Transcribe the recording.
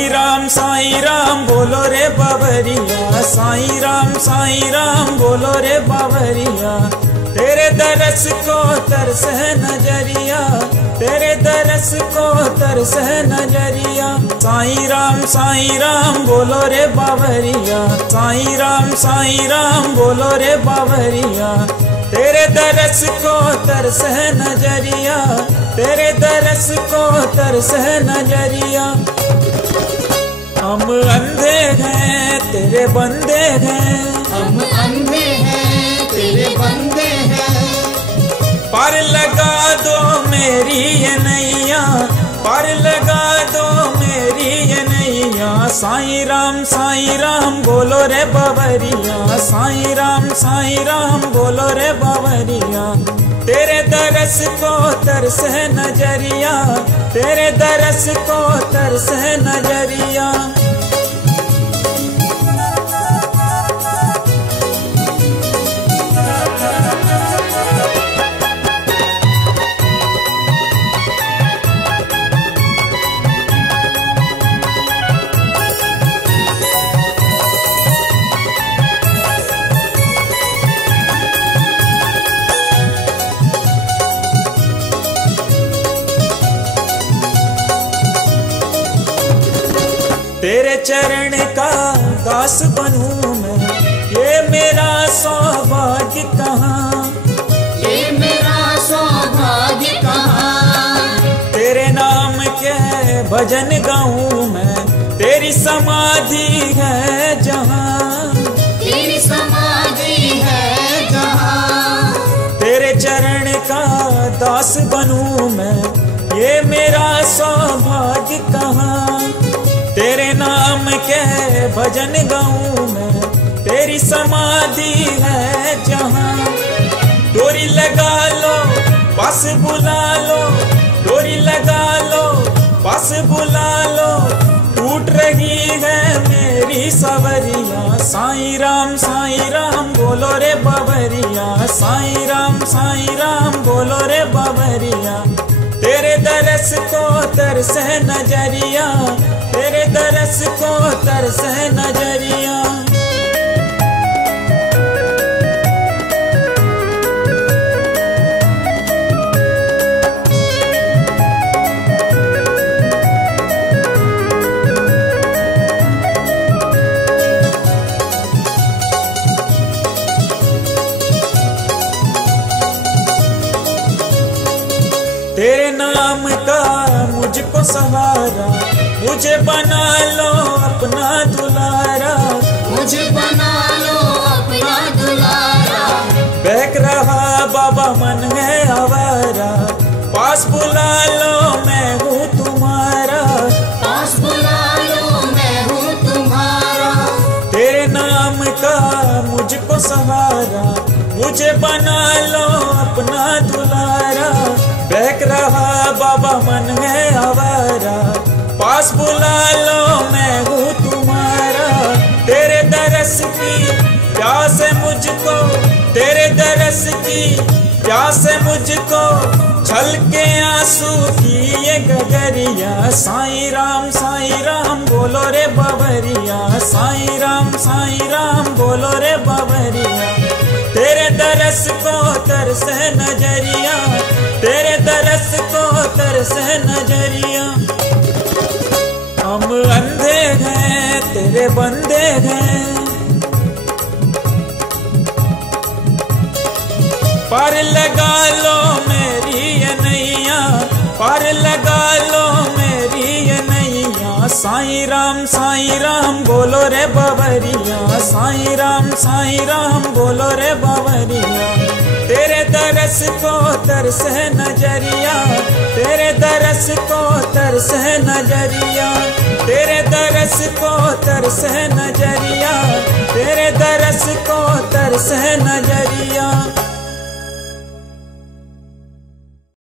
साईं राम बोलो रे बाबरिया, साईं राम बोलो रे बाबरिया। तेरे दरस को तरस है नजरिया, तेरे दरस को तरस है नजरिया। साईं राम बोलो रे बाबरिया, साईं राम बोलो रे बाबरिया। तेरे दरस को तरस है नजरिया, तेरे दरस को तरस है नजरिया। हम अंधे हैं तेरे बंदे हैं, हम अंधे हैं तेरे बंदे हैं। पार लगा दो मेरी ये नैया, पार लगा दो मेरी ये नैया। साईं राम बोलो रे बाबरिया, साईं राम बोलो रे बाबरिया। तेरे दरस को तरस है नजरिया, तेरे दरस को तरस है नजरिया। तेरे चरण का दास बनूं मैं, ये मेरा सौभाग्य कहाँ, ये मेरा सौभाग्य कहाँ। तेरे नाम के भजन गाऊं मैं, तेरी समाधि है जहाँ, तेरी समाधि है जहाँ। तेरे चरण का दास बनूं मैं, ये मेरा सौभाग्य कहाँ। तेरे नाम के भजन गाऊं मैं, तेरी समाधि है जहाँ। डोरी लगा लो पास बुला लो, डोरी लगा लो पास बुला लो। टूट रही है मेरी सवरिया। साईं राम बोलो रे बाबरिया, साईं राम बोलो रे बाबरिया। तेरे दरस को तरस है नजरिया, तेरे दरस को तरस है नजरिया। तेरे नाम का मुझको सहारा, मुझे बना लो अपना दुलारा, मुझे बना लो अपना दुलारा। बहक रहा बाबा मन है आवारा, पास बुला लो मैं हूँ तुम्हारा, पास बुला लो मैं हूँ तुम्हारा। तेरे नाम का मुझको सहारा, मुझे बना लो अपना दुलारा। बहक रहा बाबा मन है आवारा, पास बुला लो मैं हूँ तुम्हारा। तेरे दरस की प्यास है मुझको, तेरे दरस की प्यास है मुझको। छलके आंसू की ये गगरिया। साईं राम बोलो रे बाबरिया, साईं राम बोलो रे बाबरिया। तेरे दरस को तरस है नजरिया, तेरे दरस को तरस है नजरिया। हम अंधे हैं तेरे बंदे हैं, पार लगा लो मेरी ये नैया, पार लगा लो मेरी ये नैया। साईं राम बोलो रे बाबरिया, साईं राम बोलो रे बाबरिया। तेरे दरस को तरस है नजरिया, तेरे दरस को तरस है नजरिया। तेरे दरस को तरस है नजरिया, तेरे दरस को तरस है नजरिया।